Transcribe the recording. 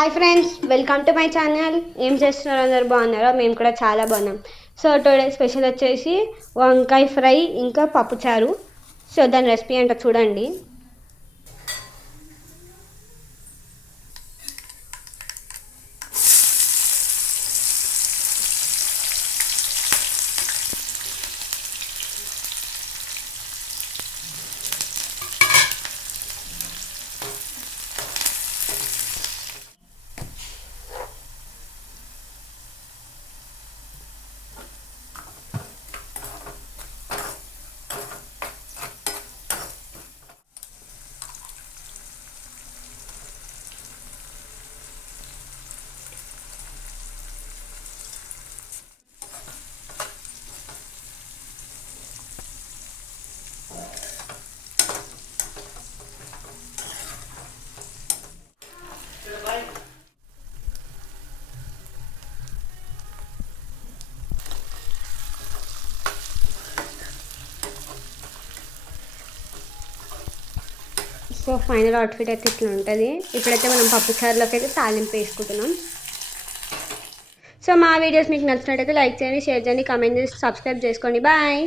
Hi friends, welcome to my channel. ఏం చేస్తున్నారు? అందరు బాగున్నారా? మేము కూడా చాలా బాగున్నాం. సో టుడే స్పెషల్ వచ్చేసి వంకాయ ఫ్రై ఇంకా పప్పుచారు. సో దాని రెసిపీ ఏంటో చూడండి. సో ఫైనల్ అవుట్ఫిట్ అయితే ఇట్లా ఉంటుంది. ఇప్పుడైతే మనం పప్పుచారులోకి అయితే తాలింపు వేసుకుంటున్నాం. సో మా వీడియోస్ మీకు నచ్చినట్టయితే లైక్ చేయండి, షేర్ చేయండి, కామెంట్ చేసి సబ్స్క్రైబ్ చేసుకోండి. బాయ్.